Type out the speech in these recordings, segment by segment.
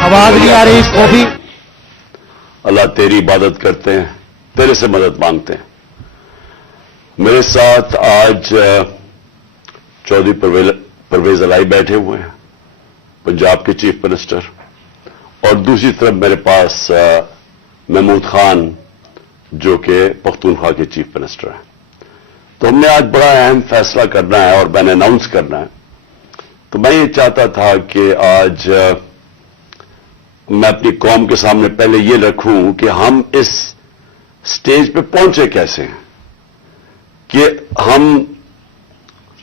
آواز نہیں آ رہی کافی. اللہ تیری عبادت کرتے ہیں, تیرے سے مدد مانگتے ہیں. میرے ساتھ آج چودھری پرویز الائی بیٹھے ہوئے ہیں, پنجاب کے چیف منسٹر, اور دوسری طرف میرے پاس محمود خان جو کہ پختونخوا کے چیف منسٹر ہیں. تو ہم نے آج بڑا اہم فیصلہ کرنا ہے اور میں نے اناؤنس کرنا ہے. تو میں یہ چاہتا تھا کہ آج میں اپنی قوم کے سامنے پہلے یہ رکھوں کہ ہم اس سٹیج پہ پہنچے کیسے ہیں, کہ ہم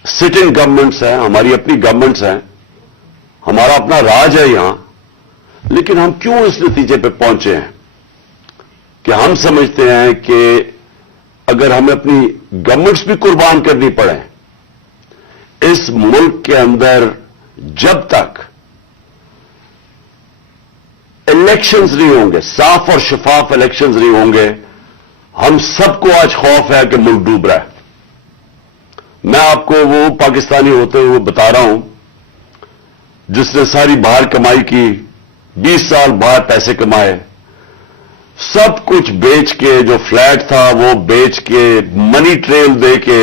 سٹنگ گورنمنٹس ہیں, ہماری اپنی گورنمنٹس ہیں, ہمارا اپنا راج ہے یہاں, لیکن ہم کیوں اس نتیجے پہ پہنچے ہیں کہ ہم سمجھتے ہیں کہ اگر ہمیں اپنی گورنمنٹس بھی قربان کرنی پڑے اس ملک کے اندر, جب تک الیکشنز نہیں ہوں گے, صاف اور شفاف الیکشنز نہیں ہوں گے, ہم سب کو آج خوف ہے کہ ملک ڈوب رہا ہے. میں آپ کو وہ پاکستانی ہوتے ہوئے بتا رہا ہوں جس نے ساری باہر کمائی کی, 20 سال باہر پیسے کمائے, سب کچھ بیچ کے, جو فلیٹ تھا وہ بیچ کے, منی ٹریل دے کے,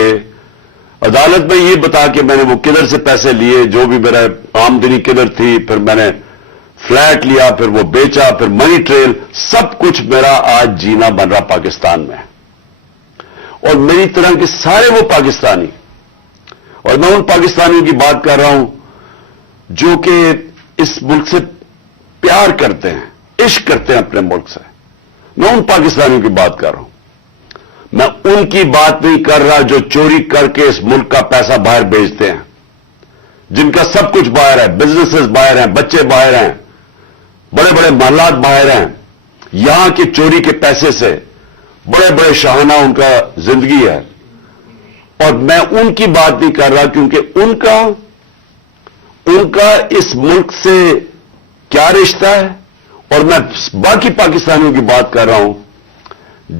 عدالت میں یہ بتا کے میں نے وہ کدھر سے پیسے لیے, جو بھی میرا آمدنی کدھر تھی, پھر میں نے فلیٹ لیا, پھر وہ بیچا, پھر منی ٹریل, سب کچھ میرا آج جینا بن رہا پاکستان میں. اور میری طرح کے سارے وہ پاکستانی, اور میں ان پاکستانیوں کی بات کر رہا ہوں جو کہ اس ملک سے پیار کرتے ہیں, عشق کرتے ہیں اپنے ملک سے, میں ان پاکستانیوں کی بات کر رہا ہوں. میں ان کی بات نہیں کر رہا جو چوری کر کے اس ملک کا پیسہ باہر بیچتے ہیں, جن کا سب کچھ باہر ہے, بزنسز باہر ہیں, بچے باہر ہیں, بڑے بڑے محلات باہر ہیں, یہاں کے چوری کے پیسے سے بڑے بڑے شاہانہ ان کا زندگی ہے. اور میں ان کی بات نہیں کر رہا کیونکہ ان کا اس ملک سے کیا رشتہ ہے, اور میں باقی پاکستانیوں کی بات کر رہا ہوں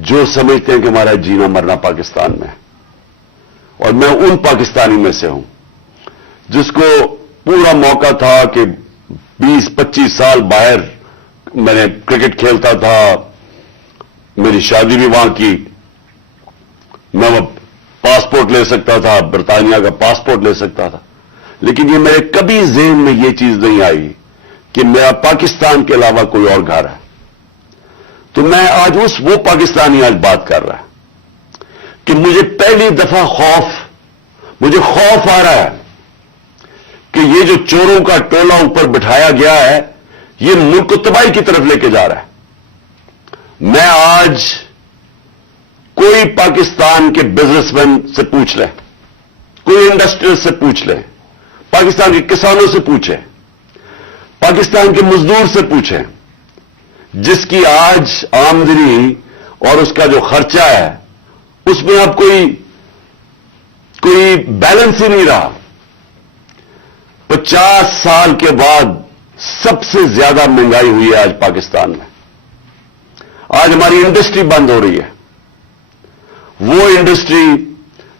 جو سمجھتے ہیں کہ ہمارا جینا مرنا پاکستان میں ہے. اور میں ان پاکستانی میں سے ہوں جس کو پورا موقع تھا کہ 20-25 سال باہر میں نے کرکٹ کھیلتا تھا, میری شادی بھی وہاں کی, میں پاسپورٹ لے سکتا تھا, برطانیہ کا پاسپورٹ لے سکتا تھا, لیکن یہ میرے کبھی ذہن میں یہ چیز نہیں آئی کہ میرا پاکستان کے علاوہ کوئی اور گھر ہے. تو میں آج وہ پاکستانی آج بات کر رہا ہے کہ مجھے پہلی دفعہ مجھے خوف آ رہا ہے کہ یہ جو چوروں کا ٹولہ اوپر بٹھایا گیا ہے یہ ملک کو تباہی کی طرف لے کے جا رہا ہے. میں آج کوئی پاکستان کے بزنس مین سے پوچھ لے, کوئی انڈسٹریل سے پوچھ لے, پاکستان کے کسانوں سے پوچھیں, پاکستان کے مزدور سے پوچھیں, جس کی آج آمدنی اور اس کا جو خرچہ ہے اس میں اب کوئی بیلنس ہی نہیں رہا. 50 سال کے بعد سب سے زیادہ مہنگائی ہوئی ہے آج پاکستان میں. آج ہماری انڈسٹری بند ہو رہی ہے, وہ انڈسٹری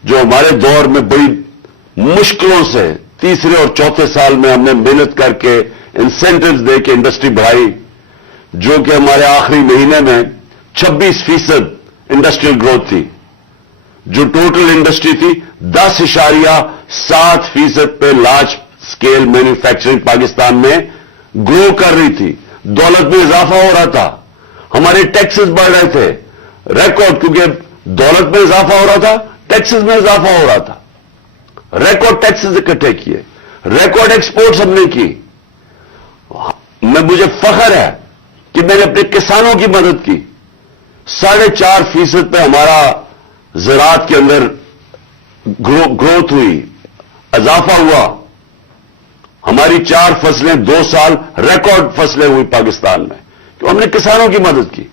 جو ہمارے دور میں بڑی مشکلوں سے تیسرے اور چوتھے سال میں ہم نے محنت کر کے انسینٹیوز دے کے انڈسٹری بڑھائی, جو کہ ہمارے آخری مہینے میں 26% انڈسٹریل گروتھ تھی, جو ٹوٹل انڈسٹری تھی 10.7% پہ لارج اسکیل مینوفیکچرنگ پاکستان میں گرو کر رہی تھی. دولت میں اضافہ ہو رہا تھا, ہمارے ٹیکسز بڑھ رہے تھے, ریکارڈ, کیونکہ دولت میں اضافہ ہو رہا تھا, ٹیکسز میں اضافہ ہو رہا تھا, ریکارڈ ٹیکسز اکٹھے کیے, ریکارڈ ایکسپورٹس ہم نے کی. مجھے فخر ہے کہ میں نے اپنے کسانوں کی مدد کی. 4.5% پہ ہمارا زراعت کے اندر گروتھ ہوئی, اضافہ ہوا. ہماری 4 فصلیں 2 سال ریکارڈ فصلیں ہوئی پاکستان میں, تو ہم نے کسانوں کی مدد کی.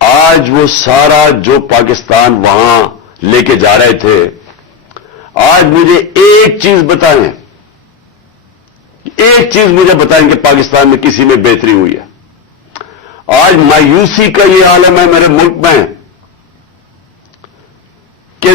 آج وہ سارا جو پاکستان وہاں لے کے جا رہے تھے, آج مجھے ایک چیز بتائیں کہ پاکستان میں کسی میں بہتری ہوئی ہے. آج مایوسی کا یہ عالم ہے میرے ملک میں کہ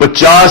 50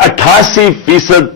88%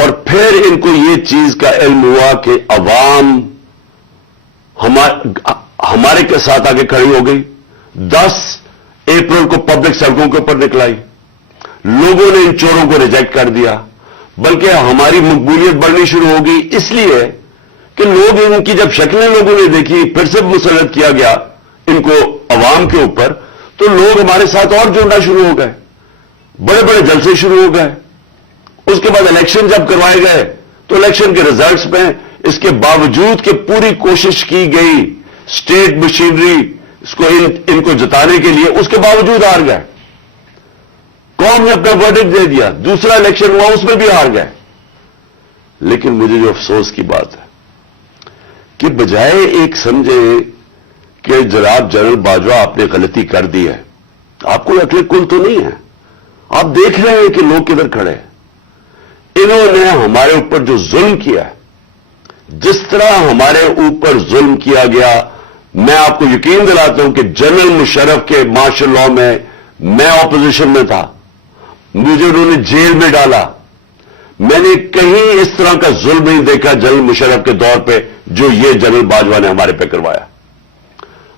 اور پھر ان کو یہ چیز کا علم ہوا کہ عوام ہمارے کے ساتھ آگے کھڑی ہو گئی. 10 اپریل کو پبلک سڑکوں کے اوپر نکلائی. لوگوں نے ان چوروں کو ریجیکٹ کر دیا، بلکہ ہماری مقبولیت بڑھنی شروع ہو گئی، اس لیے کہ لوگ ان کی جب شکلیں لوگوں نے دیکھی، پھر سے مسلط کیا گیا ان کو عوام کے اوپر، تو لوگ ہمارے ساتھ اور جڑنا شروع ہو گئے، بڑے بڑے جلسے شروع ہو گئے. اس کے بعد الیکشن جب کروائے گئے تو الیکشن کے ریزلٹس میں اس کے باوجود کہ پوری کوشش کی گئی اسٹیٹ مشینری اس کو ان کو جتانے کے لیے، اس کے باوجود ہار گئے. قوم نے اپنا ورڈکٹ دے دیا. دوسرا الیکشن ہوا، اس میں بھی ہار گئے. لیکن مجھے جو افسوس کی بات ہے کہ بجائے ایک سمجھے کہ جناب جنرل باجوہ آپ نے غلطی کر دی ہے، آپ کو عقل کل تو نہیں ہے، آپ دیکھ رہے ہیں کہ لوگ کدھر کھڑے ہیں. انہوں نے ہمارے اوپر جو ظلم کیا ہے، جس طرح ہمارے اوپر ظلم کیا گیا، میں آپ کو یقین دلاتا ہوں کہ جنرل مشرف کے مارشل لاء میں اپوزیشن میں تھا، مجھے انہوں نے جیل میں ڈالا. میں نے کہیں اس طرح کا ظلم نہیں دیکھا جنرل مشرف کے دور پہ جو یہ جنرل باجوہ نے ہمارے پہ کروایا.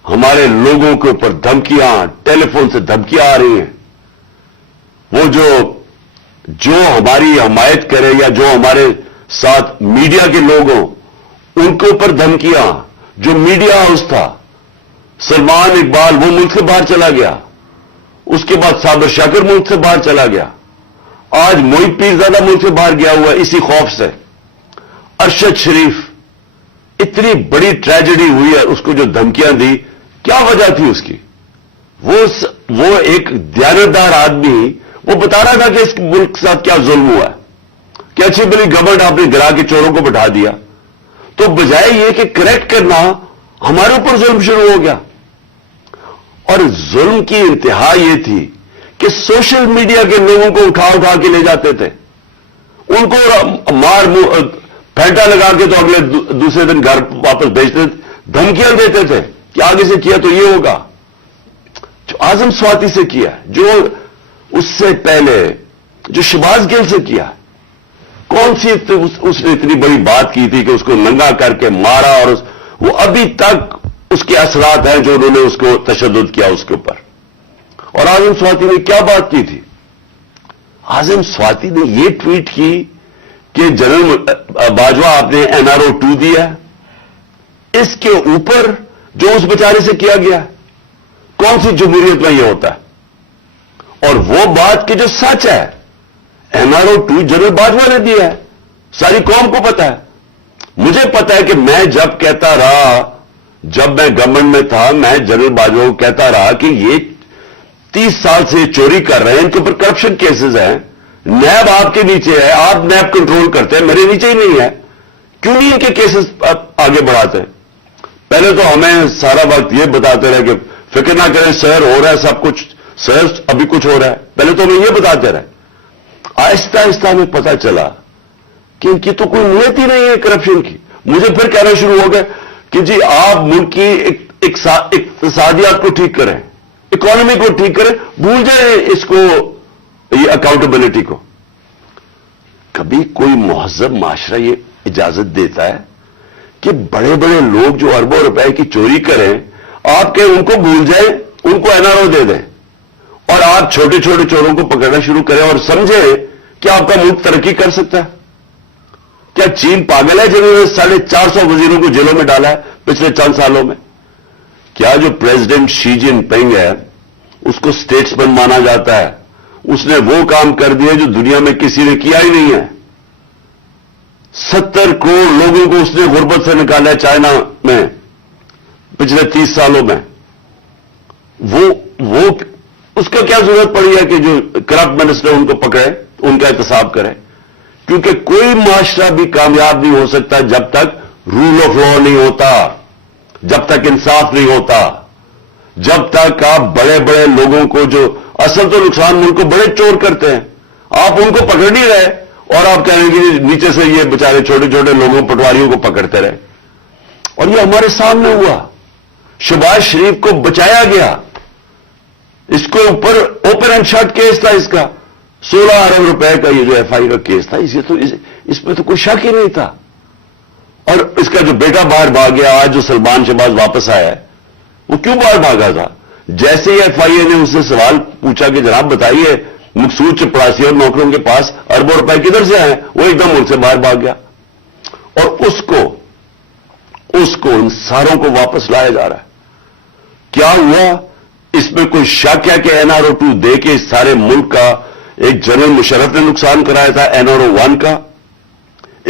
ہمارے لوگوں کے اوپر دھمکیاں، ٹیلی فون سے دھمکیاں آ رہی ہیں. وہ جو ہماری حمایت کرے یا جو ہمارے ساتھ میڈیا کے لوگ ہوں، ان کے اوپر دھمکیاں. جو میڈیا ہاؤس تھا، سلمان اقبال وہ ملک سے باہر چلا گیا، اس کے بعد صابر شاکر ملک سے باہر چلا گیا، آج محیط پیرزادہ ملک سے باہر گیا ہوا ہے اسی خوف سے. ارشد شریف، اتنی بڑی ٹریجڈی ہوئی ہے، اس کو جو دھمکیاں دی، کیا وجہ تھی اس کی؟ وہ ایک دیانتدار آدمی وہ بتا رہا تھا کہ اس ملک کے ساتھ کیا ظلم ہوا ہے، کہ اچھی بلی گورنمنٹ آپ نے گرا کے چوروں کو بٹھا دیا. تو بجائے یہ کہ کریکٹ کرنا، ہمارے اوپر ظلم شروع ہو گیا. اور ظلم کی انتہا یہ تھی کہ سوشل میڈیا کے لوگوں کو اٹھا اٹھا کے لے جاتے تھے، ان کو مار پھینٹا لگا کے تو اگلے دوسرے دن گھر واپس بھیجتے تھے. دھمکیاں دیتے تھے کہ آگے سے کیا تو یہ ہوگا. جو اعظم سواتی سے کیا، جو اس سے پہلے جو شہباز گل سے کیا، کون سی اس نے اتنی بڑی بات کی تھی کہ اس کو ننگا کر کے مارا، اور وہ ابھی تک اس کے اثرات ہیں جو انہوں نے اس کو تشدد کیا اس کے اوپر. اور اعظم سواتی نے کیا بات کی تھی؟ اعظم سواتی نے یہ ٹویٹ کی کہ جنرل باجوہ آپ نے NRO 2 دیا، اس کے اوپر جو اس بیچارے سے کیا گیا، کون سی جمہوریت میں یہ ہوتا ہے؟ اور وہ بات کہ جو سچ ہے، NRO 2 جنرل باجوہ نے دیا ہے، ساری قوم کو پتا ہے. مجھے پتا ہے کہ میں جب کہتا رہا، جب میں گورنمنٹ میں تھا، میں جنرل باجوہ کو کہتا رہا کہ یہ 30 سال سے چوری کر رہے ہیں، ان کے اوپر کرپشن کیسز ہیں، نیب آپ کے نیچے ہے، آپ نیب کنٹرول کرتے ہیں، میرے نیچے ہی نہیں ہے، کیوں نہیں ان کے کیسز آگے بڑھاتے؟ پہلے تو ہمیں سارا وقت یہ بتاتے رہے کہ فکر نہ کریں سر، ہو رہا ہے سب کچھ، سر ابھی کچھ ہو رہا ہے. پہلے تو ہمیں یہ بتاتے رہے. آہستہ آہستہ ہمیں پتا چلا کہ ان کی تو کوئی نیت ہی نہیں ہے کرپشن کی. مجھے پھر کہنا شروع ہو گئے کہ جی آپ ملک کی اقتصادیات کو ٹھیک کریں، اکانومی کو ٹھیک کریں، بھول جائیں اس کو، یہ اکاؤنٹیبلٹی کو. کبھی کوئی مہذب معاشرہ یہ اجازت دیتا ہے کہ بڑے بڑے لوگ جو اربوں روپے کی چوری کریں، آپ کہ ان کو بھول جائیں، ان کو NRO دے دیں، اور آپ چھوٹے چھوٹے چوروں کو پکڑنا شروع کریں اور سمجھیں کہ آپ کا ملک ترقی کر سکتا ہے؟ کیا چین پاگل ہے جنہوں نے 450 وزیروں کو جیلوں میں ڈالا ہے پچھلے چند سالوں میں؟ کیا جو پریزیڈنٹ شی جن پنگ ہے اس کو اسٹیٹسمین مانا جاتا ہے، اس نے وہ کام کر دیا جو دنیا میں کسی نے کیا ہی نہیں ہے. 70 کروڑ لوگوں کو اس نے غربت سے نکالا ہے چائنا میں پچھلے 30 سالوں میں. وہ اس کو کیا ضرورت پڑی ہے کہ جو کرپٹ منسٹر ان کو پکڑے، ان کا احتساب کرے؟ کیونکہ کوئی معاشرہ بھی کامیاب نہیں ہو سکتا جب تک رول آف لا نہیں ہوتا، جب تک انصاف نہیں ہوتا، جب تک آپ بڑے بڑے لوگوں کو، جو اصل تو نقصان ملک کو بڑے چور کرتے ہیں، آپ ان کو پکڑ نہیں رہے اور آپ کہیں گے نیچے سے یہ بیچارے چھوٹے چھوٹے لوگوں پٹواریوں کو پکڑتے رہے. اور یہ ہمارے سامنے ہوا. شہباز شریف کو بچایا گیا، اس کو اوپر اوپن اینڈ شٹ کیس تھا، اس کا 16 ارب روپے کا یہ جو FI کا کیس تھا، اس میں تو کوئی شک ہی نہیں تھا. اور اس کا جو بیٹا باہر بھاگ گیا, آج جو سلمان شہباز واپس آیا ہے, وہ کیوں باہر بھاگا تھا؟ جیسے ہی ایف آئی اے نے اس سے سوال پوچھا کہ جناب بتائیے مقصود چپڑاسی اور نوکروں کے پاس اربوں روپے کدھر سے آئے, وہ ایک دم ملک سے باہر بھاگ گیا. اور اس کو ان ساروں کو واپس لایا جا رہا ہے. کیا ہوا؟ اس میں کوئی شک ہے کہ NRO-2 دے کے اس سارے ملک کا ایک جنرل مشرف نے نقصان کرایا تھا NRO-1 کا.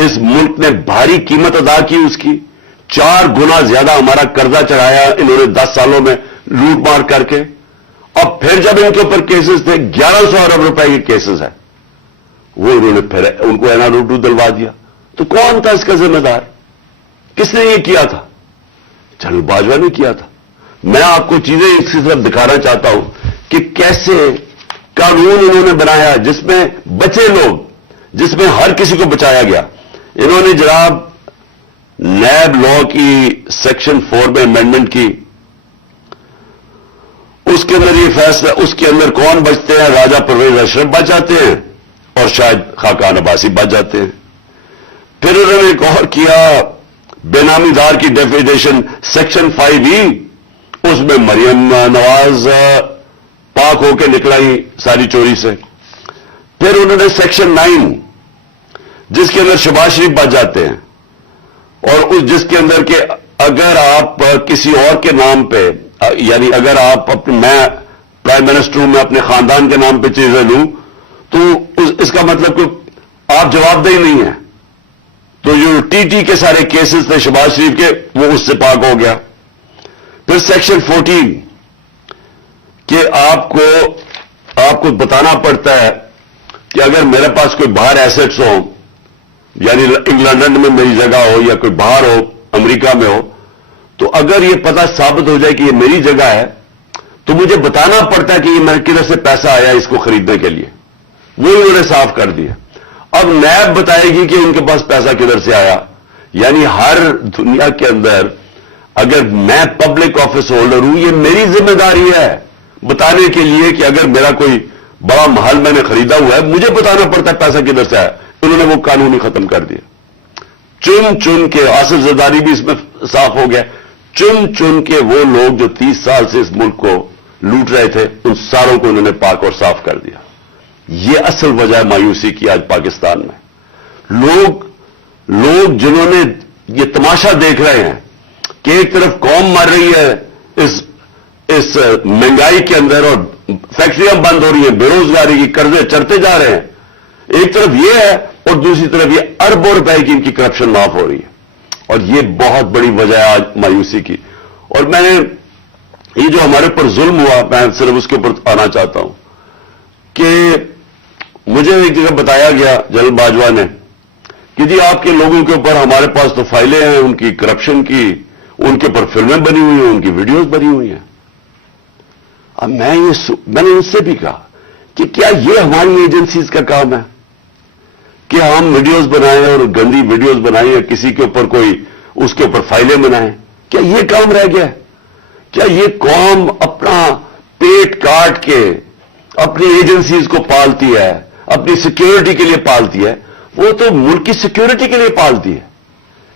اس ملک نے بھاری قیمت ادا کی اس کی, 4 گنا زیادہ ہمارا قرضہ چڑھایا انہوں نے 10 سالوں میں لوٹ مار کر کے. اب پھر جب ان کے اوپر کیسز تھے 1100 ارب روپے کے کیسز ہیں, وہ انہوں نے پھر ان کو NRO-2 دلوا دیا. تو کون تھا اس کا ذمہ دار؟ کس نے یہ کیا تھا؟ جنرل باجوہ نے کیا تھا. میں آپ کو چیزیں اس کی طرف دکھانا چاہتا ہوں کہ کیسے قانون انہوں نے بنایا جس میں بچے لوگ, جس میں ہر کسی کو بچایا گیا. انہوں نے جناب نیب لا کی سیکشن 4 میں امینڈمنٹ کی, اس کے اندر یہ فیصلہ, اس کے اندر کون بچتے ہیں؟ راجہ پرویز اشرف بچ جاتے ہیں اور شاید خاقان عباسی بچ جاتے ہیں. پھر انہوں نے ایک اور کیا, بے نامی دار کی ڈیفینیشن سیکشن 5E, اس میں مریم نواز پاک ہو کے نکلا ہی ساری چوری سے. پھر انہوں نے سیکشن 9 جس کے اندر شہباز شریف بچ جاتے ہیں, اور اس جس کے اندر کہ اگر آپ کسی اور کے نام پہ, یعنی اگر آپ میں پرائم منسٹر ہوں, میں اپنے خاندان کے نام پہ چیزیں لوں تو اس کا مطلب کہ آپ جواب دہی نہیں ہیں. تو جو TT کے سارے کیسز تھے شہباز شریف کے, وہ اس سے پاک ہو گیا. پھر سیکشن 14 کہ آپ کو بتانا پڑتا ہے کہ اگر میرے پاس کوئی باہر ایسٹس ہوں, یعنی انگلینڈ میں میری جگہ ہو یا کوئی باہر ہو امریکہ میں ہو, تو اگر یہ پتہ ثابت ہو جائے کہ یہ میری جگہ ہے تو مجھے بتانا پڑتا ہے کہ یہ میرے کدھر سے پیسہ آیا اس کو خریدنے کے لیے. وہ انہوں نے صاف کر دیا. اب نیب بتائے گی کہ ان کے پاس پیسہ کدھر سے آیا. یعنی ہر دنیا کے اندر اگر میں پبلک آفس ہولڈر ہوں, یہ میری ذمہ داری ہے بتانے کے لیے کہ اگر میرا کوئی بڑا محل میں نے خریدا ہوا ہے, مجھے بتانا پڑتا ہے پیسہ کدھر سے آیا. انہوں نے وہ قانون ہی ختم کر دیا. چن کے آصف زرداری بھی اس میں صاف ہو گیا. چن کے وہ لوگ جو 30 سال سے اس ملک کو لوٹ رہے تھے, ان ساروں کو انہوں نے پاک اور صاف کر دیا. یہ اصل وجہ ہے مایوسی کی آج پاکستان میں. لوگ جنہوں نے یہ تماشا دیکھ رہے ہیں کہ ایک طرف قوم مر رہی ہے اس مہنگائی کے اندر اور فیکٹریاں بند ہو رہی ہیں, بے روزگاری کی قرضے چڑھتے جا رہے ہیں, ایک طرف یہ ہے اور دوسری طرف یہ اربوں روپے کی ان کی کرپشن معاف ہو رہی ہے. اور یہ بہت بڑی وجہ ہے آج مایوسی کی. اور میں نے یہ جو ہمارے پر ظلم ہوا, میں صرف اس کے اوپر آنا چاہتا ہوں کہ مجھے ایک جگہ بتایا گیا جنرل باجوہ نے کہ جی آپ کے لوگوں کے اوپر ہمارے پاس تو فائلیں ہیں ان کی کرپشن کی, ان کے اوپر فلمیں بنی ہوئی ہیں, ان کی ویڈیوز بنی ہوئی ہیں. اب میں نے ان سے بھی کہا کہ کیا یہ ہماری ایجنسیز کا کام ہے کہ ہم ویڈیوز بنائیں اور گندی ویڈیوز بنائیں یا کسی کے اوپر کوئی اس کے اوپر فائلیں بنائیں؟ کیا یہ کام رہ گیا ہے؟ کیا یہ قوم اپنا پیٹ کاٹ کے اپنی ایجنسیز کو پالتی ہے, اپنی سیکیورٹی کے لیے پالتی ہے؟ وہ تو ملک کی سیکیورٹی کے لیے پالتی ہے.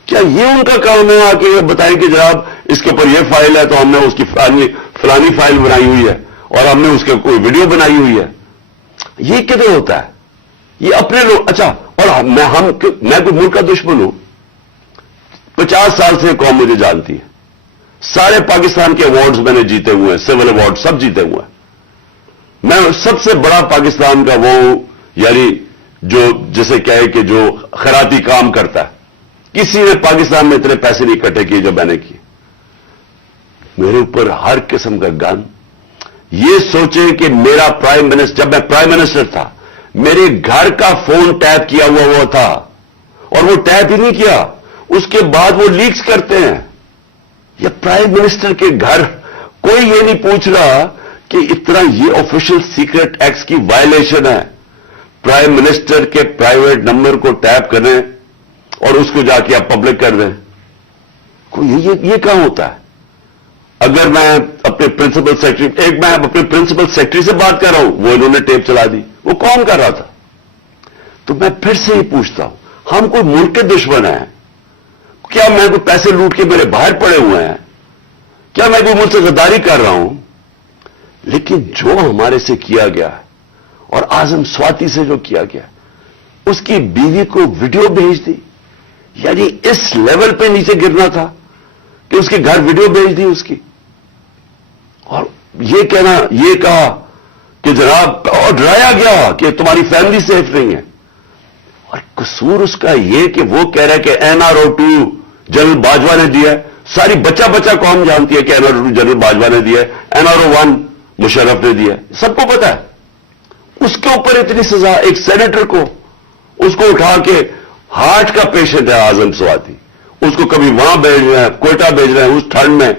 کیا یہ ان کا کام ہے آ کے بتائیں کہ جناب اس کے اوپر یہ فائل ہے تو ہم نے اس کی فلانی فائل بنائی ہوئی ہے اور ہم نے اس کے کوئی ویڈیو بنائی ہوئی ہے؟ یہ کدھر ہوتا ہے؟ یہ اپنے لوگ. اچھا, اور میں کوئی ملک کا دشمن ہوں؟ 50 سال سے قوم مجھے جانتی ہے. سارے پاکستان کے ایوارڈز میں نے جیتے ہوئے ہیں, سول ایوارڈ سب جیتے ہوئے ہیں. میں سب سے بڑا پاکستان کا وہ یعنی جو جسے کہے کہ جو خیراتی کام کرتا ہے, کسی نے پاکستان میں اتنے پیسے نہیں اکٹھے کیے جو میں نے کیے. میرے اوپر ہر قسم کا گن. یہ سوچیں کہ میرا پرائم منسٹر, جب میں پرائم منسٹر تھا, میرے گھر کا فون ٹیپ کیا ہوا تھا اور وہ ٹیپ ہی نہیں کیا, اس کے بعد وہ لیکس کرتے ہیں. یہ پرائم منسٹر کے گھر, کوئی یہ نہیں پوچھ رہا کہ اتنا یہ آفیشل سیکرٹ ایکٹس کی وائلیشن ہے. پرائم منسٹر کے پرائیویٹ نمبر کو ٹیپ کریں اور اس کو جا کے آپ پبلک کر دیں. یہ کہاں ہوتا ہے؟ اگر میں اپنے پرنسپل سیکرٹری, میں اپنے پرنسپل سیکرٹری سے بات کر رہا ہوں, وہ انہوں نے ٹیپ چلا دی, وہ کون کر رہا تھا؟ تو میں پھر سے ہی پوچھتا ہوں, ہم کوئی ملک کے دشمن ہیں؟ کیا میں کوئی پیسے لوٹ کے میرے باہر پڑے ہوئے ہیں؟ کیا میں کوئی ملک سے غداری کر رہا ہوں؟ لیکن جو ہمارے سے کیا گیا اور اعظم سواتی سے جو کیا گیا، اس کی بیوی کو ویڈیو بھیج دی، یعنی اس لیول پہ نیچے گرنا تھا کہ اس کے گھر ویڈیو بھیج دی اس کی، اور یہ کہنا، یہ کہا کہ جناب، اور ڈرایا گیا کہ تمہاری فیملی سیف نہیں ہے. اور قصور اس کا یہ کہ وہ کہہ رہا ہے کہ NRO-2 جنرل باجوہ نے دیا ہے. ساری بچہ قوم جانتی ہے کہ NRO-2 جنرل باجوہ نے دیا ہے، NRO-1 مشرف نے دیا ہے، سب کو پتا ہے. اس کے اوپر اتنی سزا، ایک سینیٹر کو، اس کو اٹھا کے، ہارٹ کا پیشنٹ ہے اعظم سواتی، اس کو کبھی وہاں بھیج رہے ہیں، کوئٹہ بھیج رہے ہیں، اس ٹھنڈ میں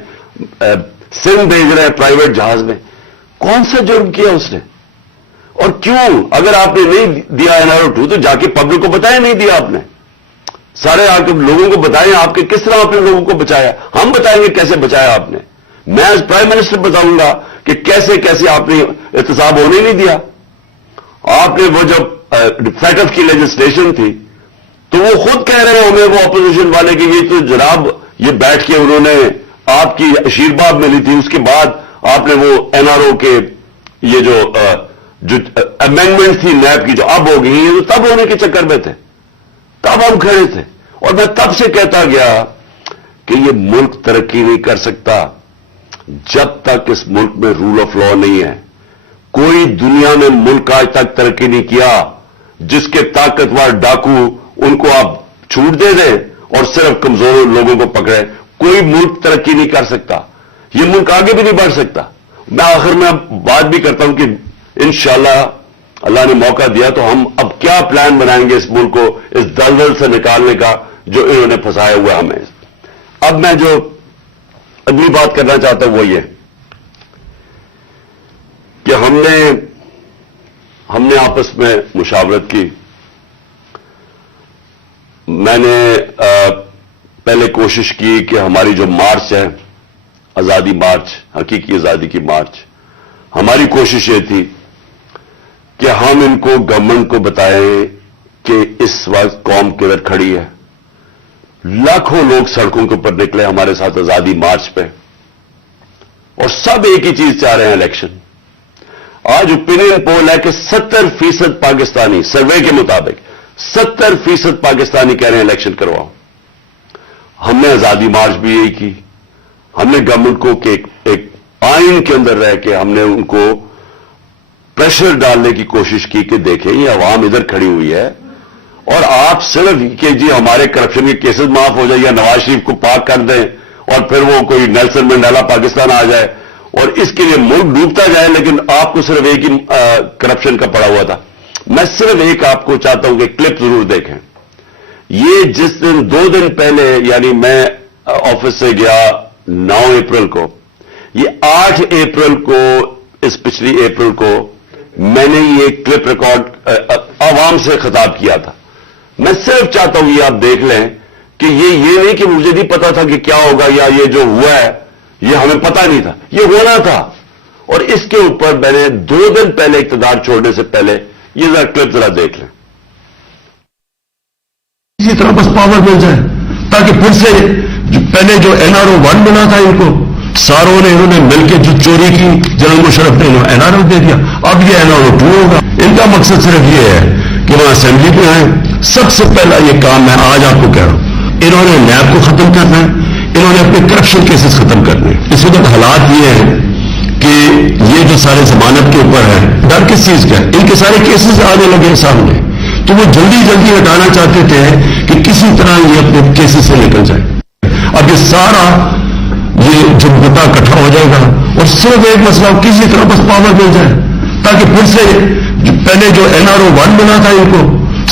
سندھ بھیج رہے ہیں پرائیویٹ جہاز میں. کون سا جرم کیا اس نے؟ اور کیوں؟ اگر آپ نے نہیں دیا NRO-2 تو جا کے پبلک کو بتائیں نہیں دیا آپ نے. سارے آ کے لوگوں کو بتائیں آپ کے کس طرح آپ نے لوگوں کو بچایا. ہم بتائیں گے کیسے بچایا آپ نے. میں ایز پرائم منسٹر بتاؤں گا کہ کیسے آپ نے احتساب ہونے نہیں دیا. آپ نے وہ جب فیٹف کی لیجسلیشن تھی تو وہ خود کہہ رہے ہیں ہمیں، وہ اپوزیشن والے کہ یہ تو جناب یہ بیٹھ کے انہوں نے آپ کی آشیرواد ملی تھی، اس کے بعد آپ نے وہ NRO کے یہ جو امینڈمنٹ تھی نیب کی جو اب ہو گئی، یہ تو تب ہونے کے چکر میں تھے، تب ہم کھڑے تھے. اور میں تب سے کہتا گیا کہ یہ ملک ترقی نہیں کر سکتا جب تک اس ملک میں رول آف لا نہیں ہے. کوئی دنیا میں ملک آج تک ترقی نہیں کیا جس کے طاقتور ڈاکو ان کو آپ چھوٹ دے دیں اور صرف کمزور لوگوں کو پکڑے. کوئی ملک ترقی نہیں کر سکتا، یہ ملک آگے بھی نہیں بڑھ سکتا. میں آخر میں بات بھی کرتا ہوں کہ انشاءاللہ اللہ نے موقع دیا تو ہم اب کیا پلان بنائیں گے اس ملک کو اس دلدل سے نکالنے کا جو انہوں نے پھنسایا ہوا ہمیں. اب میں جو اگلی بات کرنا چاہتا ہوں وہ یہ کہ ہم نے آپس میں مشاورت کی. میں نے پہلے کوشش کی کہ ہماری جو مارچ ہے، آزادی مارچ، حقیقی آزادی کی مارچ، ہماری کوشش یہ تھی کہ ہم ان کو گورنمنٹ کو بتائیں کہ اس وقت قوم کدھر کھڑی ہے. لاکھوں لوگ سڑکوں کے اوپر نکلے ہمارے ساتھ آزادی مارچ پہ، اور سب ایک ہی چیز چاہ رہے ہیں، الیکشن. آج اوپینین پول ہے کہ 70% پاکستانی، سروے کے مطابق 70% پاکستانی کہہ رہے ہیں الیکشن کرواؤ. ہم نے آزادی مارچ بھی یہی کی. ہم نے گورنمنٹ کو کہ ایک آئین کے اندر رہ کے ہم نے ان کو پریشر ڈالنے کی کوشش کی کہ دیکھیں یہ عوام ادھر کھڑی ہوئی ہے اور آپ صرف کہ جی ہمارے کرپشن کے کیسز معاف ہو جائے یا نواز شریف کو پاک کر دیں اور پھر وہ کوئی نیلسن منڈیلا پاکستان آ جائے اور اس کے لیے ملک ڈوبتا جائے، لیکن آپ کو صرف ایک ہی کرپشن کا پڑا ہوا تھا. میں صرف ایک آپ کو چاہتا ہوں کہ کلپ ضرور دیکھیں. یہ جس دن 2 دن پہلے، یعنی میں آفس سے گیا 9 اپریل کو، یہ 8 اپریل کو، اس پچھلی اپریل کو میں نے یہ کلپ ریکارڈ عوام سے خطاب کیا تھا. میں صرف چاہتا ہوں یہ آپ دیکھ لیں کہ یہ نہیں کہ مجھے نہیں پتا تھا کہ کیا ہوگا یا یہ جو ہوا ہے یہ ہمیں پتا نہیں تھا، یہ ہونا تھا. اور اس کے اوپر میں نے 2 دن پہلے اقتدار چھوڑنے سے پہلے یہ ذرا کلپ ذرا دیکھ لیں. اسی طرح بس پاور مل جائے تاکہ پھر سے پہلے جو NRO-1 بنا تھا ان کو ساروں نے انہوں نے مل کے جو چوری کی جنرل مشرف نے NRO دے دیا، اب یہ NRO-2 ہوگا. ان کا مقصد صرف یہ ہے کہ وہاں اسمبلی پہ آئیں. سب سے پہلا یہ کام میں آج آپ کو کہہ رہا ہوں، انہوں نے نیب کو ختم کرنا ہے، انہوں نے اپنے کرپشن کیسز ختم کرنے. اس وقت حالات یہ ہیں کہ یہ جو سارے ضمانت کے اوپر ہے، ڈر کس چیز کا ہے؟ ان کے سارے کیسز آنے لگے سامنے، تو وہ جلدی ہٹانا چاہتے تھے کہ کسی طرح یہ اپنے کیسز سے نکل جائے. اب یہ سارا یہ جمہوریہ اکٹھا ہو جائے گا اور صرف ایک مسئلہ کسی طرح بس پاور مل جائے تاکہ پھر سے پہلے جو NRO-1 بنا تھا ان کو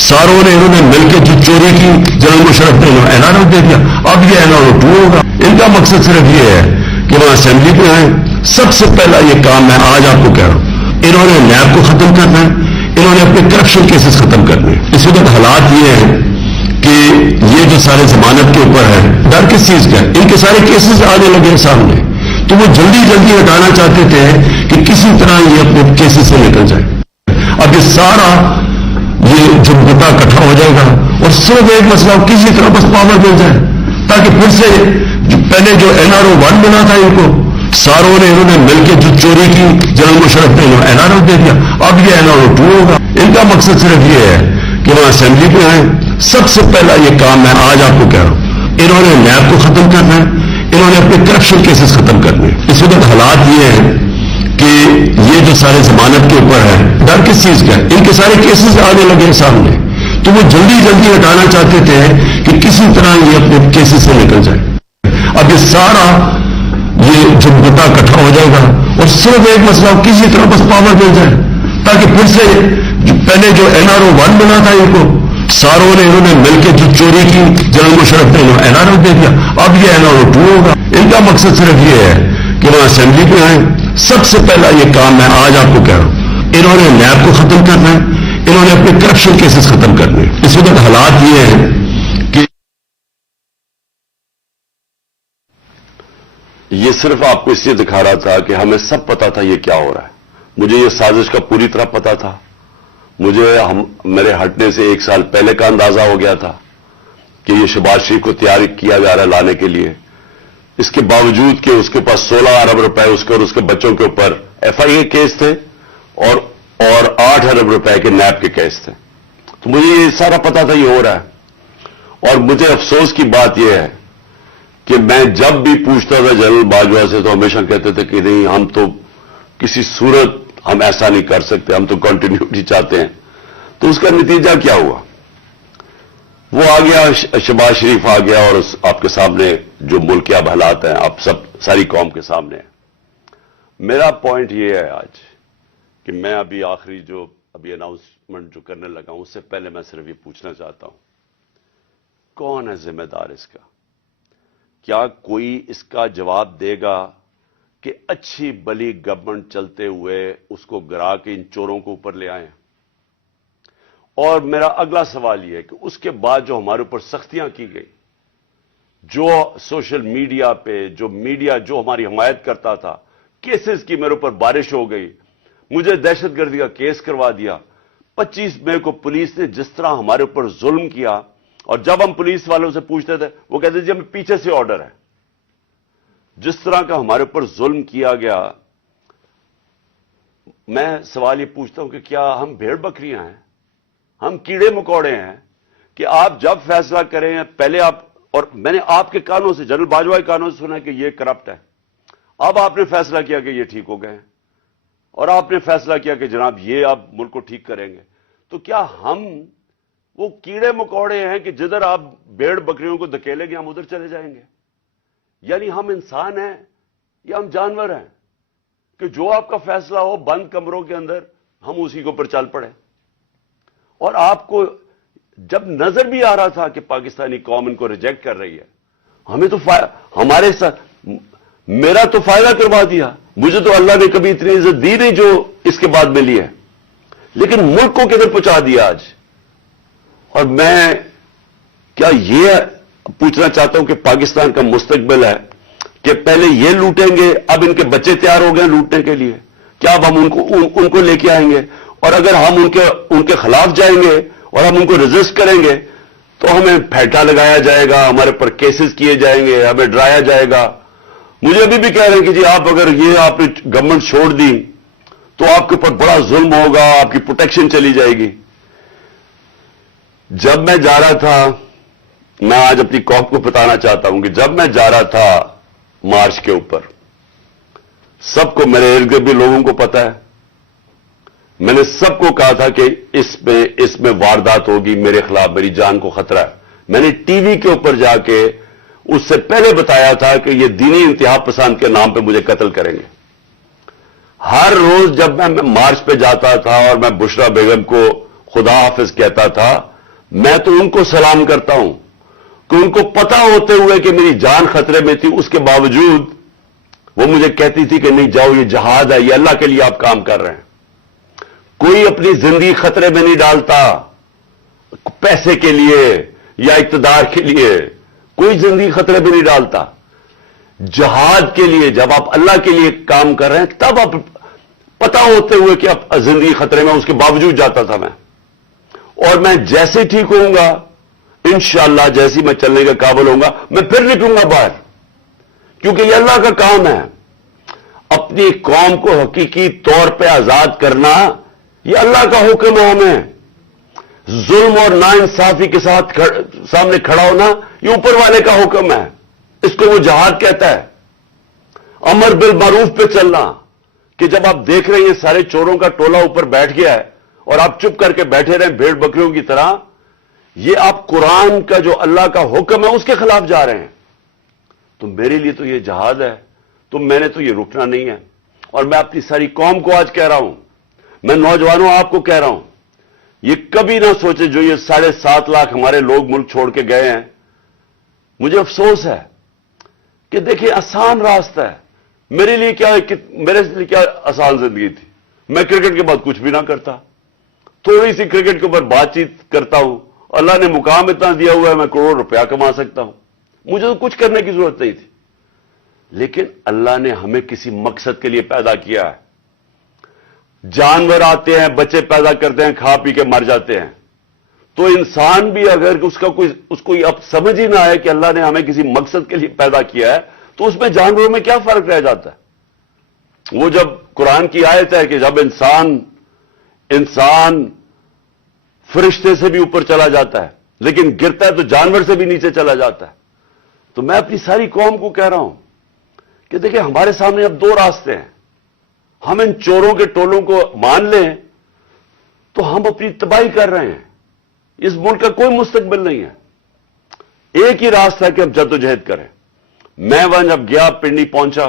ساروں نے انہوں نے مل کے جو چوری کی جنرل مشرف نے NRO دے دیا، اب یہ NRO-2 ہوگا. ان کا مقصد صرف یہ ہے کہ وہاں اسمبلی پہ آئیں. سب سے پہلا یہ کام میں آج آپ کو کہہ رہا ہوں، انہوں نے نیب کو ختم کرنا ہے، انہوں نے اپنے کرپشن کیسز ختم کرنے. اس وقت حالات یہ ہیں کہ یہ جو سارے ضمانت کے اوپر ہے، ڈر کس چیز کا ہے؟ ان کے سارے کیسز آنے لگے سامنے، تو وہ جلدی ہٹانا چاہتے تھے کہ کسی طرح یہ اپنے کیسز سے نکل جائے. اب یہ سارا یہ جمہوریہ اکٹھا ہو جائے گا اور صرف ایک مسئلہ کسی طرح بس پاور مل جائے تاکہ پھر سے پہلے جو NRO 1 بنا تھا ان کو ساروں نے انہوں نے مل کے جو چوری کی جنرل مشرف نے NRO دے دیا, اب یہ NRO 2 ہوگا. ان کا مقصد صرف یہ ہے کہ وہاں اسمبلی پہ آئیں. سب سے پہلا یہ کام میں آج آپ کو کہہ رہا ہوں, انہوں نے نیب کو ختم کرنا ہے, انہوں نے اپنے کرپشن کیسز ختم کرنے. اس وقت حالات یہ ہیں کہ یہ جو سارے ضمانت کے اوپر ہے, ڈر کس چیز کا ہے؟ ان کے سارے کیسز آنے لگے ہیں سامنے, تو وہ جلدی جلدی ہٹانا چاہتے تھے کہ کسی طرح یہ اپنے کیسز سے نکل جائے. اب یہ سارا یہ جمہوریہ اکٹھا ہو جائے گا اور صرف ایک مسئلہ کسی طرح بس پاور مل جائے تاکہ پھر سے پہلے جو NRO 1 بنا تھا ان کو ساروں نے انہوں نے مل کے جو چوری کی جنرل مشرف نے NRO دے دیا, اب یہ NRO 2 ہوگا. ان کا مقصد صرف یہ ہے کہ وہاں اسمبلی پہ آئیں. سب سے پہلا یہ کام میں آج آپ کو کہہ رہا ہوں, انہوں نے نیب کو ختم کرنا ہے, انہوں نے اپنے کرپشن کیسز ختم کرنے. اس وقت حالات یہ ہیں کہ یہ صرف آپ کو اس لیے دکھا رہا تھا کہ ہمیں سب پتا تھا یہ کیا ہو رہا ہے. مجھے یہ سازش کا پوری طرح پتا تھا. مجھے میرے ہٹنے سے 1 سال پہلے کا اندازہ ہو گیا تھا کہ یہ شہباز شریف کو تیار کیا جا رہا ہے لانے کے لیے. اس کے باوجود کہ اس کے پاس 16 ارب روپے اس کے اور اس کے بچوں کے اوپر FIA کیس تھے اور 8 ارب روپے کے نیب کے کیس تھے. تو مجھے یہ سارا پتا تھا یہ ہو رہا ہے. اور مجھے افسوس کی بات یہ ہے کہ میں جب بھی پوچھتا تھا جنرل باجوہ سے تو ہمیشہ کہتے تھے کہ نہیں, ہم تو کسی صورت ہم ایسا نہیں کر سکتے, ہم تو کنٹینیوٹی چاہتے ہیں. تو اس کا نتیجہ کیا ہوا؟ وہ آ گیا, شہباز شریف آ گیا اور آپ کے سامنے جو ملک کے اب حالات ہیں آپ سب ساری قوم کے سامنے ہیں. میرا پوائنٹ یہ ہے آج کہ میں ابھی آخری جو ابھی اناؤنسمنٹ جو کرنے لگا ہوں اس سے پہلے میں صرف یہ پوچھنا چاہتا ہوں, کون ہے ذمہ دار اس کا؟ کیا کوئی اس کا جواب دے گا کہ اچھی بلی گورنمنٹ چلتے ہوئے اس کو گرا کے ان چوروں کو اوپر لے آئیں؟ اور میرا اگلا سوال یہ ہے کہ اس کے بعد جو ہمارے اوپر سختیاں کی گئی, جو سوشل میڈیا پہ جو میڈیا جو ہماری حمایت کرتا تھا, کیسز کی میرے اوپر بارش ہو گئی, مجھے دہشت گردی کا کیس کروا دیا. 25 مئی کو پولیس نے جس طرح ہمارے اوپر ظلم کیا, اور جب ہم پولیس والوں سے پوچھتے تھے وہ کہتے تھے جی ہمیں پیچھے سے آرڈر ہے. جس طرح کا ہمارے اوپر ظلم کیا گیا, میں سوال یہ پوچھتا ہوں کہ کیا ہم بھیڑ بکریاں ہیں, ہم کیڑے مکوڑے ہیں کہ آپ جب فیصلہ کریں پہلے آپ, اور میں نے آپ کے کانوں سے جنرل باجوہ کے کانوں سے سنا کہ یہ کرپٹ ہے, اب آپ نے فیصلہ کیا کہ یہ ٹھیک ہو گئے ہیں, اور آپ نے فیصلہ کیا کہ جناب یہ آپ ملک کو ٹھیک کریں گے. تو کیا ہم وہ کیڑے مکوڑے ہیں کہ جدھر آپ بھیڑ بکریوں کو دھکیلیں گے ہم ادھر چلے جائیں گے؟ یعنی ہم انسان ہیں یا ہم جانور ہیں کہ جو آپ کا فیصلہ ہو بند کمروں کے اندر ہم اسی کے اوپر چل پڑے؟ اور آپ کو جب نظر بھی آ رہا تھا کہ پاکستانی قوم ان کو ریجیکٹ کر رہی ہے, ہمیں تو ہمارے ساتھ میرا تو فائدہ کروا دیا. مجھے تو اللہ نے کبھی اتنی عزت دی نہیں جو اس کے بعد ملی ہے, لیکن ملک کو کدھر پہنچا دیا آج. اور میں کیا یہ پوچھنا چاہتا ہوں کہ پاکستان کا مستقبل ہے کہ پہلے یہ لوٹیں گے, اب ان کے بچے تیار ہو گئے لوٹنے کے لیے, کیا اب ہم ان کو لے کے آئیں گے؟ اور اگر ہم ان کے خلاف جائیں گے اور ہم ان کو ریزسٹ کریں گے تو ہمیں پھیٹا لگایا جائے گا, ہمارے پر کیسز کیے جائیں گے, ہمیں ڈرایا جائے گا. مجھے ابھی بھی کہہ رہے ہیں کہ جی آپ اگر یہ آپ نے گورنمنٹ چھوڑ دی تو آپ کے اوپر بڑا ظلم ہوگا, آپ کی پروٹیکشن چلی جائے گی. جب میں جا رہا تھا, میں آج اپنی قوم کو بتانا چاہتا ہوں کہ جب میں جا رہا تھا مارچ کے اوپر, سب کو میرے ارد گرد بھی لوگوں کو پتا ہے, میں نے سب کو کہا تھا کہ اس میں واردات ہوگی, میرے خلاف میری جان کو خطرہ ہے. میں نے ٹی وی کے اوپر جا کے اس سے پہلے بتایا تھا کہ یہ دینی انتہا پسند کے نام پہ مجھے قتل کریں گے. ہر روز جب میں مارچ پہ جاتا تھا اور میں بشرا بیگم کو خدا حافظ کہتا تھا, میں تو ان کو سلام کرتا ہوں کہ ان کو پتا ہوتے ہوئے کہ میری جان خطرے میں تھی, اس کے باوجود وہ مجھے کہتی تھی کہ نہیں جاؤ, یہ جہاد ہے, یہ اللہ کے لیے آپ کام کر رہے ہیں. کوئی اپنی زندگی خطرے میں نہیں ڈالتا پیسے کے لیے یا اقتدار کے لیے, کوئی زندگی خطرے میں نہیں ڈالتا. جہاد کے لیے جب آپ اللہ کے لیے کام کر رہے ہیں تب آپ پتا ہوتے ہوئے کہ اب زندگی خطرے میں, اس کے باوجود جاتا تھا میں. اور میں جیسے ٹھیک ہوں گا انشاءاللہ، جیسی میں چلنے کے قابل ہوں گا، میں پھر نکلوں گا باہر، کیونکہ یہ اللہ کا کام ہے۔ اپنی قوم کو حقیقی طور پہ آزاد کرنا یہ اللہ کا حکم ہے ہمیں۔ ظلم اور ناانصافی کے ساتھ سامنے کھڑا ہونا یہ اوپر والے کا حکم ہے، اس کو وہ جہاد کہتا ہے۔ امر بالمعروف پہ چلنا، کہ جب آپ دیکھ رہے ہیں یہ سارے چوروں کا ٹولہ اوپر بیٹھ گیا ہے اور آپ چپ کر کے بیٹھے رہیں بھیڑ بکریوں کی طرح، یہ آپ قرآن کا جو اللہ کا حکم ہے اس کے خلاف جا رہے ہیں۔ تو میرے لیے تو یہ جہاد ہے، تو میں نے تو یہ رکنا نہیں ہے۔ اور میں اپنی ساری قوم کو آج کہہ رہا ہوں، میں نوجوانوں آپ کو کہہ رہا ہوں، یہ کبھی نہ سوچے جو یہ 7.5 لاکھ ہمارے لوگ ملک چھوڑ کے گئے ہیں۔ مجھے افسوس ہے کہ دیکھیں آسان راستہ ہے، میرے لیے کیا آسان زندگی تھی۔ میں کرکٹ کے بعد کچھ بھی نہ کرتا، تھوڑی سی کرکٹ کے اوپر بات چیت کرتا ہوں، اللہ نے مقام اتنا دیا ہوا ہے میں کروڑ روپیہ کما سکتا ہوں، مجھے تو کچھ کرنے کی ضرورت نہیں تھی۔ لیکن اللہ نے ہمیں کسی مقصد کے لیے پیدا کیا ہے۔ جانور آتے ہیں، بچے پیدا کرتے ہیں، کھا پی کے مر جاتے ہیں، تو انسان بھی اگر اس کو اب سمجھ ہی نہ آئے کہ اللہ نے ہمیں کسی مقصد کے لیے پیدا کیا ہے، تو اس میں جانوروں میں کیا فرق رہ جاتا ہے؟ وہ جب قرآن کی آیت ہے کہ جب انسان فرشتے سے بھی اوپر چلا جاتا ہے لیکن گرتا ہے تو جانور سے بھی نیچے چلا جاتا ہے۔ تو میں اپنی ساری قوم کو کہہ رہا ہوں کہ دیکھیں ہمارے سامنے اب 2 راستے ہیں۔ ہم ان چوروں کے ٹولوں کو مان لیں تو ہم اپنی تباہی کر رہے ہیں، اس ملک کا کوئی مستقبل نہیں ہے۔ ایک ہی راستہ ہے کہ ہم جدوجہد کریں۔ میں وہاں جب گیا پنڈی پہنچا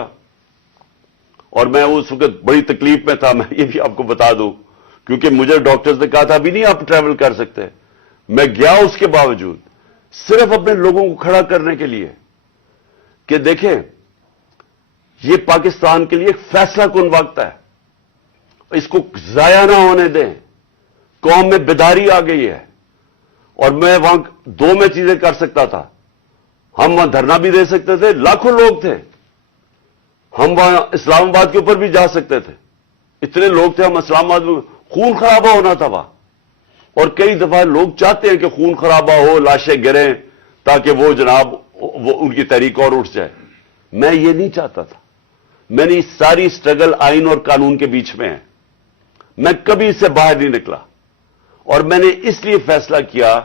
اور میں اس وقت بڑی تکلیف میں تھا، میں یہ بھی آپ کو بتا دوں، کیونکہ مجھے ڈاکٹرز نے کہا تھا ابھی نہیں آپ ٹریول کر سکتے۔ میں گیا اس کے باوجود صرف اپنے لوگوں کو کھڑا کرنے کے لیے کہ دیکھیں یہ پاکستان کے لیے ایک فیصلہ کن وقت ہے، اس کو ضائع نہ ہونے دیں۔ قوم میں بیداری آ گئی ہے، اور میں وہاں 2 میں چیزیں کر سکتا تھا۔ ہم وہاں دھرنا بھی دے سکتے تھے، لاکھوں لوگ تھے، ہم وہاں اسلام آباد کے اوپر بھی جا سکتے تھے، اتنے لوگ تھے، ہم اسلام آباد میں خون خرابہ ہونا تھا وہاں، اور کئی دفعہ لوگ چاہتے ہیں کہ خون خرابہ ہو، لاشیں گریں تاکہ وہ جناب ان کی تحریک اور اٹھ جائے۔ میں یہ نہیں چاہتا تھا۔ میں نے ساری سٹرگل آئین اور قانون کے بیچ میں ہے، میں کبھی اس سے باہر نہیں نکلا، اور میں نے اس لیے فیصلہ کیا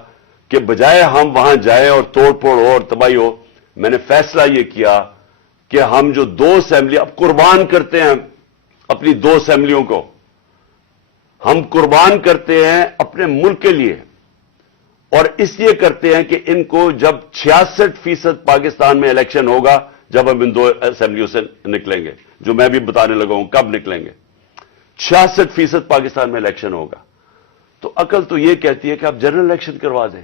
کہ بجائے ہم وہاں جائیں اور توڑ پھوڑ ہو اور تباہی ہو، میں نے فیصلہ یہ کیا کہ ہم جو 2 اسمبلی اب قربان کرتے ہیں اپنی 2 اسمبلیوں کو، ہم قربان کرتے ہیں اپنے ملک کے لیے، اور اس لیے کرتے ہیں کہ ان کو جب 66% پاکستان میں الیکشن ہوگا، جب ہم ان 2 اسمبلیوں سے نکلیں گے، جو میں بھی بتانے لگا ہوں کب نکلیں گے، 66% پاکستان میں الیکشن ہوگا، تو عقل تو یہ کہتی ہے کہ آپ جنرل الیکشن کروا دیں۔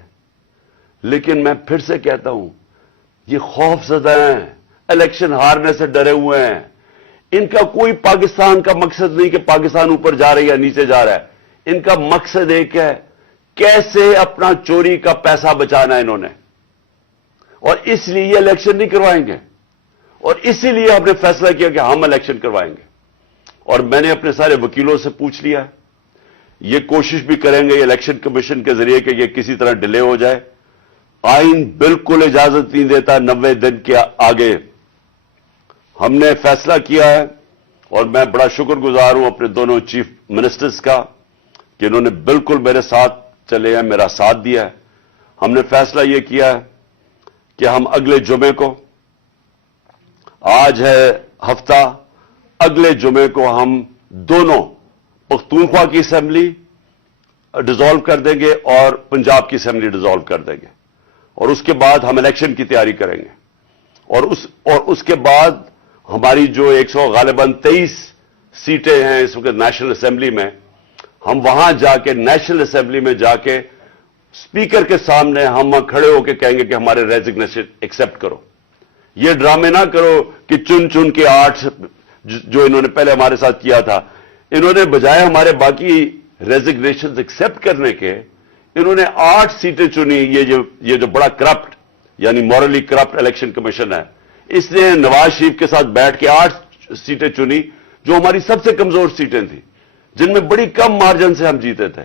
لیکن میں پھر سے کہتا ہوں یہ خوف زدہ ہیں، الیکشن ہارنے سے ڈرے ہوئے ہیں، ان کا کوئی پاکستان کا مقصد نہیں کہ پاکستان اوپر جا رہا ہے یا نیچے جا رہا ہے، ان کا مقصد ایک ہے، کیسے اپنا چوری کا پیسہ بچانا ہے انہوں نے، اور اس لیے یہ الیکشن نہیں کروائیں گے، اور اسی لیے ہم نے فیصلہ کیا کہ ہم الیکشن کروائیں گے۔ اور میں نے اپنے سارے وکیلوں سے پوچھ لیا ہے، یہ کوشش بھی کریں گے الیکشن کمیشن کے ذریعے کہ یہ کسی طرح ڈیلے ہو جائے۔ آئین بالکل اجازت نہیں دیتا 90 دن کے آگے۔ ہم نے فیصلہ کیا ہے، اور میں بڑا شکر گزار ہوں اپنے دونوں چیف منسٹرز کا کہ انہوں نے بالکل میرے ساتھ چلے ہیں، میرا ساتھ دیا ہے۔ ہم نے فیصلہ یہ کیا ہے کہ ہم اگلے جمعے کو، آج ہے ہفتہ، اگلے جمعے کو ہم دونوں پختونخوا کی اسمبلی ڈیزالو کر دیں گے اور پنجاب کی اسمبلی ڈیزالو کر دیں گے، اور اس کے بعد ہم الیکشن کی تیاری کریں گے، اور اس کے بعد ہماری جو 100 غالباً 23 سیٹیں ہیں اس وقت نیشنل اسمبلی میں، ہم وہاں جا کے نیشنل اسمبلی میں جا کے اسپیکر کے سامنے ہم وہاں کھڑے ہو کے کہیں گے کہ ہمارے ریزگنیشن ایکسپٹ کرو۔ یہ ڈرامے نہ کرو کہ چن کے 8 جو انہوں نے پہلے ہمارے ساتھ کیا تھا، انہوں نے بجائے ہمارے باقی ریزگنیشن ایکسپٹ کرنے کے، انہوں نے 8 سیٹیں چنی۔ یہ جو بڑا کرپٹ یعنی مورلی کرپٹ الیکشن کمیشن ہے، اس نے نواز شریف کے ساتھ بیٹھ کے 8 سیٹیں چنی جو ہماری سب سے کمزور سیٹیں تھیں، جن میں بڑی کم مارجن سے ہم جیتے تھے،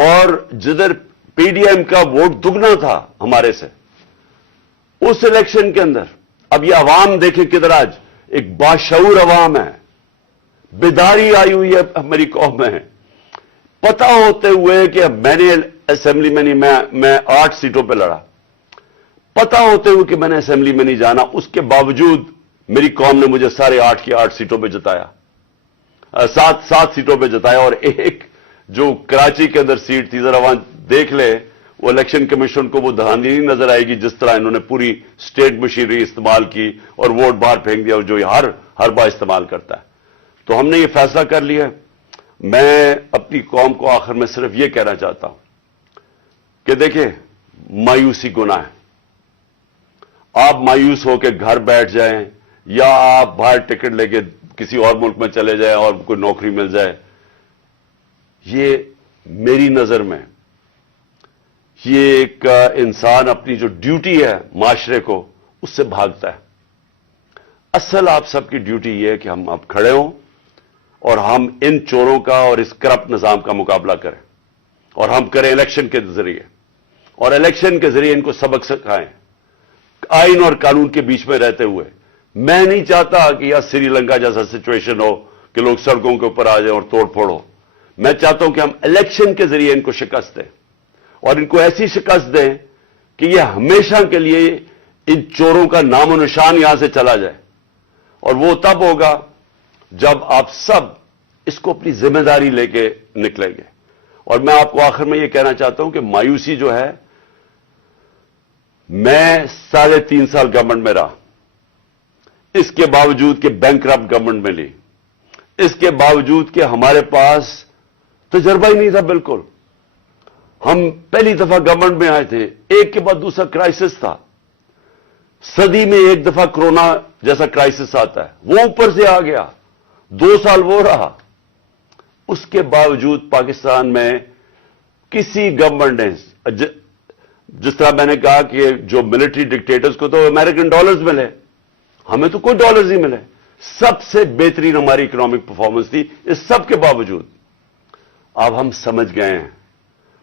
اور جدھر پی ڈی ایم کا ووٹ دگنا تھا ہمارے سے اس الیکشن کے اندر، اب یہ عوام دیکھیں کدھر آج ایک باشعور عوام ہے، بیداری آئی ہوئی ہے میری قوم میں، پتہ ہوتے ہوئے کہ اب میں نے اسمبلی میں نہیں، میں 8 سیٹوں پہ لڑا، پتہ ہوتے ہوئے کہ میں نے اسمبلی میں نہیں جانا، اس کے باوجود میری قوم نے مجھے سارے 8 کی 8 سیٹوں پہ جتایا، 7 سیٹوں پہ جتایا، اور ایک جو کراچی کے اندر سیٹ تھی ذرا وہاں دیکھ لے، وہ الیکشن کمیشن کو وہ دھاندلی نہیں نظر آئے گی جس طرح انہوں نے پوری اسٹیٹ مشینری استعمال کی اور ووٹ باہر پھینک دیا، جو ہر بار استعمال کرتا ہے۔ تو ہم نے یہ فیصلہ کر لیا ہے۔ میں اپنی قوم کو آخر میں صرف یہ کہنا چاہتا ہوں کہ دیکھیں، مایوسی گناہ ہے۔ آپ مایوس ہو کے گھر بیٹھ جائیں یا آپ باہر ٹکٹ لے کے کسی اور ملک میں چلے جائیں اور کوئی نوکری مل جائے، یہ میری نظر میں یہ ایک انسان اپنی جو ڈیوٹی ہے معاشرے کو اس سے بھاگتا ہے۔ اصل آپ سب کی ڈیوٹی یہ ہے کہ ہم اب کھڑے ہوں اور ہم ان چوروں کا اور اس کرپٹ نظام کا مقابلہ کریں، اور ہم کریں الیکشن کے ذریعے، اور الیکشن کے ذریعے ان کو سبق سکھائیں آئین اور قانون کے بیچ میں رہتے ہوئے۔ میں نہیں چاہتا کہ یہ سری لنکا جیسا سچویشن ہو کہ لوگ سڑکوں کے اوپر آ جائیں اور توڑ پھوڑ ہو۔ میں چاہتا ہوں کہ ہم الیکشن کے ذریعے ان کو شکست دیں، اور ان کو ایسی شکست دیں کہ یہ ہمیشہ کے لیے ان چوروں کا نام و نشان یہاں سے چلا جائے، اور وہ تب ہوگا جب آپ سب اس کو اپنی ذمہ داری لے کے نکلیں گے۔ اور میں آپ کو آخر میں یہ کہنا چاہتا ہوں کہ مایوسی جو ہے، میں 3.5 سال گورنمنٹ میں رہا، اس کے باوجود کہ بینکرپٹ گورنمنٹ میں لی، اس کے باوجود کہ ہمارے پاس تجربہ ہی نہیں تھا بالکل، ہم پہلی دفعہ گورنمنٹ میں آئے تھے، ایک کے بعد دوسرا کرائسس تھا، صدی میں ایک دفعہ کرونا جیسا کرائسس آتا ہے، وہ اوپر سے آ گیا، 2 سال وہ رہا، اس کے باوجود پاکستان میں کسی گورنمنٹ نے، جس طرح میں نے کہا کہ جو ملٹری ڈکٹیٹرز کو تو امریکن ڈالرز ملے، ہمیں تو کوئی ڈالرز نہیں ملے، سب سے بہترین ہماری اکنامک پرفارمنس تھی۔ اس سب کے باوجود اب ہم سمجھ گئے ہیں،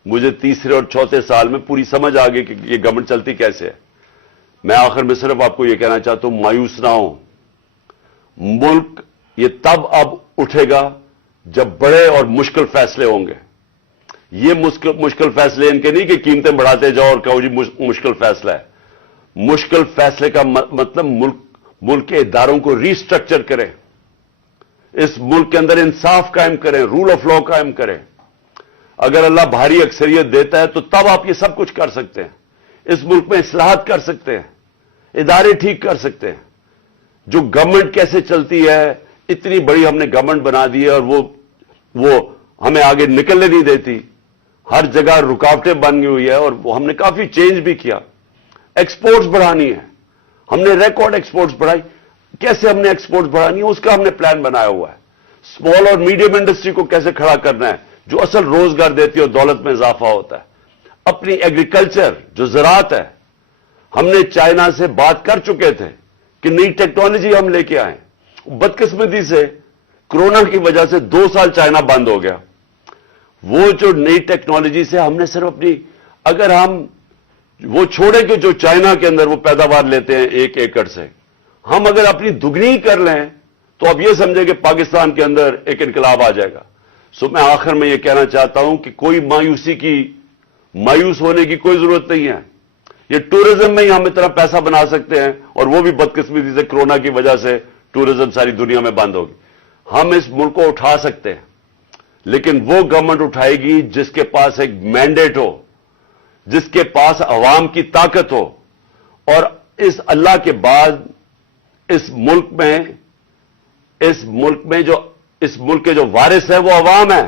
مجھے تیسرے اور چوتھے سال میں پوری سمجھ آ گئی کہ یہ گورنمنٹ چلتی کیسے ہے۔ میں آخر میں صرف آپ کو یہ کہنا چاہتا ہوں، مایوس نہ ہوں، ملک یہ تب اب اٹھے گا جب بڑے اور مشکل فیصلے ہوں گے۔ یہ مشکل فیصلے ان کے نہیں کہ قیمتیں بڑھاتے جاؤ اور کہو جی مشکل فیصلہ ہے۔ مشکل فیصلے کا مطلب ملک کے اداروں کو ری اسٹرکچر کریں، اس ملک کے اندر انصاف قائم کریں، رول آف لا قائم کریں۔ اگر اللہ بھاری اکثریت دیتا ہے تو تب آپ یہ سب کچھ کر سکتے ہیں، اس ملک میں اصلاحات کر سکتے ہیں، ادارے ٹھیک کر سکتے ہیں۔ جو گورنمنٹ کیسے چلتی ہے، اتنی بڑی ہم نے گورنمنٹ بنا دی ہے اور وہ ہمیں آگے نکلنے نہیں دیتی، ہر جگہ رکاوٹیں بن گئی ہوئی ہے، اور ہم نے کافی چینج بھی کیا۔ ایکسپورٹس بڑھانی ہے، ہم نے ریکارڈ ایکسپورٹس بڑھائی۔ کیسے ہم نے ایکسپورٹس بڑھانی ہے اس کا ہم نے پلان بنایا ہوا ہے۔ اسمال اور میڈیم انڈسٹری کو کیسے کھڑا کرنا ہے جو اصل روزگار دیتی ہے اور دولت میں اضافہ ہوتا ہے۔ اپنی ایگریکلچر جو زراعت ہے، ہم نے چائنا سے بات کر چکے تھے کہ نئی ٹیکنالوجی ہم لے کے آئیں، بدقسمتی سے کرونا کی وجہ سے 2 سال چائنا بند ہو گیا۔ وہ جو نئی ٹیکنالوجی سے ہم نے صرف اپنی، اگر ہم وہ چھوڑیں کہ جو چائنا کے اندر وہ پیداوار لیتے ہیں 1 ایکڑ سے، ہم اگر اپنی دگنی کر لیں تو اب یہ سمجھے کہ پاکستان کے اندر ایک انقلاب آ جائے گا۔ میں آخر میں یہ کہنا چاہتا ہوں کہ کوئی مایوس ہونے کی کوئی ضرورت نہیں ہے۔ یہ ٹورزم میں ہی ہم اتنا پیسہ بنا سکتے ہیں، اور وہ بھی بدقسمتی سے کرونا کی وجہ سے ٹورزم ساری دنیا میں بند ہوگی۔ ہم اس ملک کو اٹھا سکتے ہیں، لیکن وہ گورنمنٹ اٹھائے گی جس کے پاس ایک مینڈیٹ ہو، جس کے پاس عوام کی طاقت ہو، اور اس اللہ کے بعد اس ملک کے جو وارث ہے وہ عوام ہے،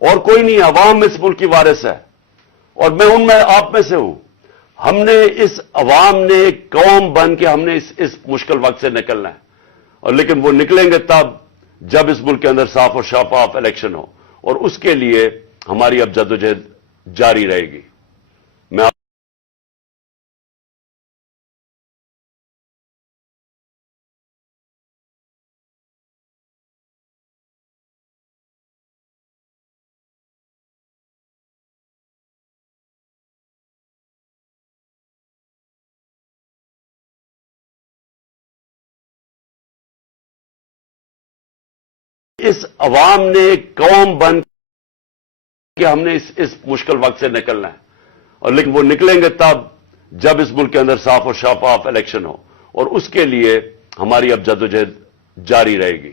اور کوئی نہیں۔ عوام اس ملک کی وارث ہے، اور میں ان میں آپ میں سے ہوں۔ ہم نے اس عوام نے ایک قوم بن کے ہم نے اس مشکل وقت سے نکلنا ہے، اور لیکن وہ نکلیں گے تب جب اس ملک کے اندر صاف اور شفاف الیکشن ہو، اور اس کے لیے ہماری اب جدوجہد جاری رہے گی۔ میں اس عوام نے ایک قوم بن کہ ہم نے اس مشکل وقت سے نکلنا ہے، اور لیکن وہ نکلیں گے تب جب اس ملک کے اندر صاف اور شفاف الیکشن ہو، اور اس کے لیے ہماری اب جدوجہد جاری رہے گی۔